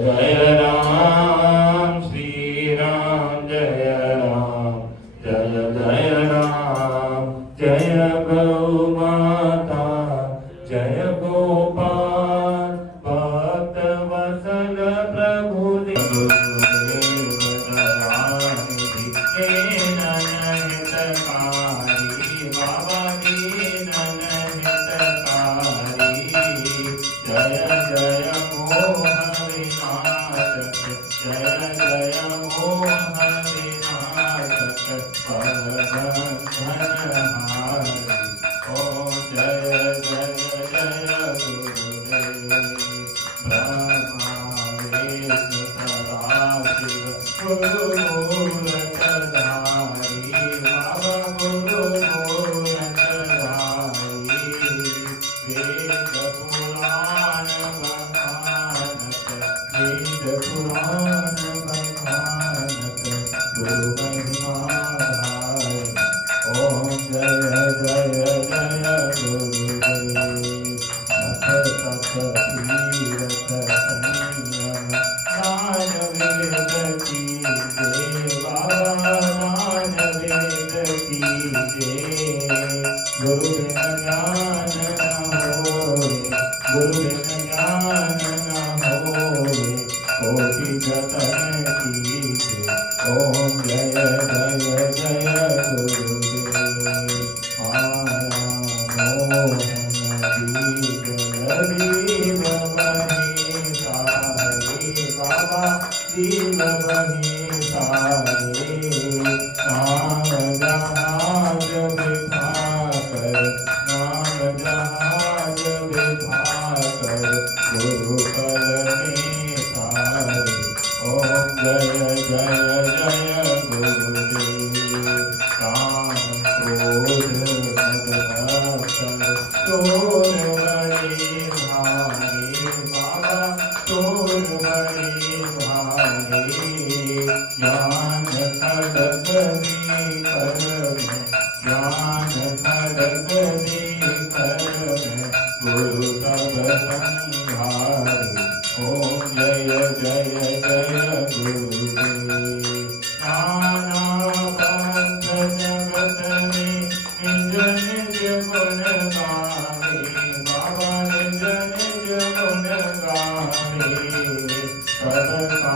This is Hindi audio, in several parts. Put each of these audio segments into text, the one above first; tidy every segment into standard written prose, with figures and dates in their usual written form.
जय राम श्री राम जय राम जय जय राम जय गौ माता जय गोपाल भक्त वसल प्रभु देव बाबा दीन हितकारी जय जय मोह विनाशक जय जय मोह विनाशक परबंधन हारी ओम जय जय जय गुरुदेव ब्रह्मा विष्णु सदाशिव गुरु मूलक धारी बाबा गुरु मूलक धारी वेद पुराण बखानत वेद पुराण बखानत गुरु महिमा धारी ओम जय जय जय गुरुदेव सत तीरथ संयम दान वेद की जय बाबा दान वेद की जय गुरु बिन ज्ञान न होए गुरु बिन ज्ञान न होए कोटि जतन कीजिए ओम जय जय जय गुरुदेव माया मोहन दीव बही सारे बाबा दीव बही सारे नाम जहाज बिठाकर नाम जहाज बिठाकर गुरु करने सारे ओम जय जय जय गुरुदेव काम क्रोध मद मत्सर चोर बड़े भारी बाबा चोर बड़े भारी ज्ञान खड़ग भी कर ज्ञान खड़ग भी कर गुरु सब संहारी ओम जय जय जय गुरुदेव नाना पंथ जगत में निज निज गुण गावे बाबा निज निज गुण गावे सबका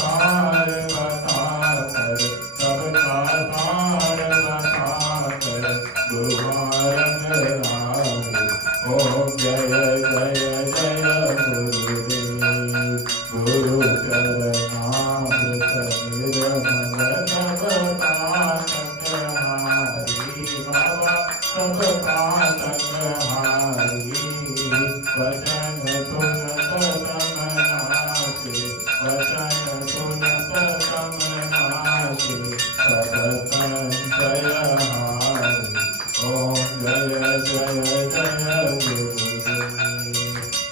सार बताकर सबका सार बताकर गुरुवारन लावे ओम जय जय जय गुरुदेव गुरु चरणामृत निर्मल सब पातक हारी बाबा सब पातक हारी वचन सुनत तमनासे वचन सुनत तमनासे सब संशय हारी ओम जय जय जय गुरुदेव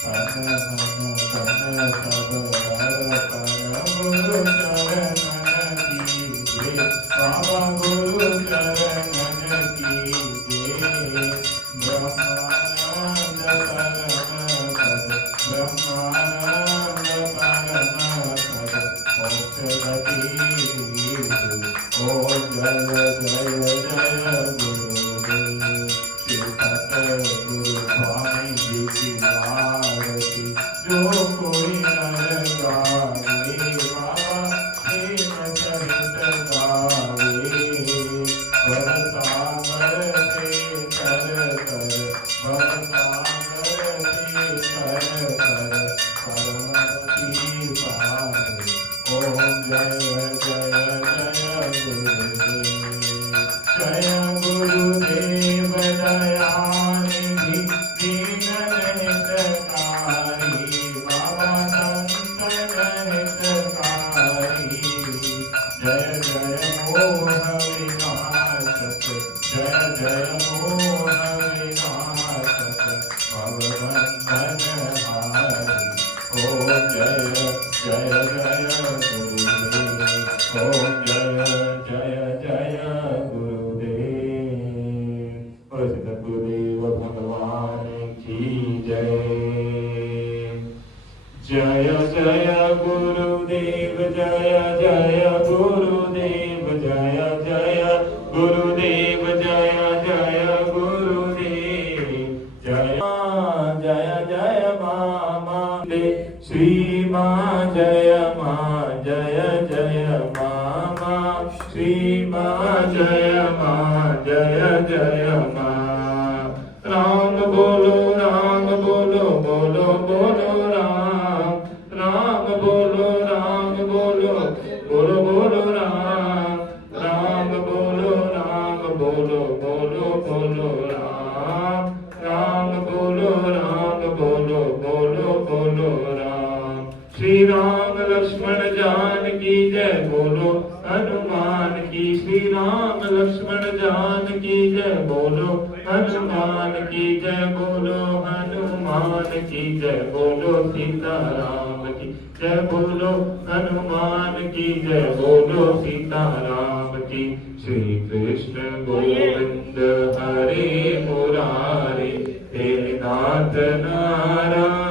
तन मन धन सब अर्पण गुरु चरणन कीजिए बाबा गुरु चरणन कीजिए ब्रह्मानंद परम पद ब्रह्मानंद परम पद मोक्ष गति ओम जय जय जय गुरुदेव श्रीपत गुरु स्वामी जी की आरती जो कोई नर गावे बाबा प्रेम सहित गावे भरसागर से कर कर भरसागर से कर परमति पारे ओम जय जय जय गुरुदेव जय गुरुदेव दयानिधि दीन हितकारी बाबा संतन हितकारी जय जय मोह विनाशक जय जय मोह विनाशक भवबंधन हारी ओम जय जय जय गुरुदेव गुरुदेव जय जय गुरुदेव जय जय गुरुदेव जय जय गुरुदेव जय जय जय मामा श्री माँ जय माँ जय जय मामा श्री माँ जय माँ राम बोलो बोलो बोलो राम राम बोलो बोलो बोलो राम राम बोलो बोलो बोलो राम राम बोलो बोलो राम श्री राम लक्ष्मण जानकी जय बोलो हनुमान की श्री राम लक्ष्मण जानकी जय बोलो हनुमान की जय बोलो हनुमान की जय बोलो सीताराम की जय बोलो हनुमान की जय बोलो सीताराम की श्री कृष्ण गोविंद हरे मुरारे हे नाथ नारायण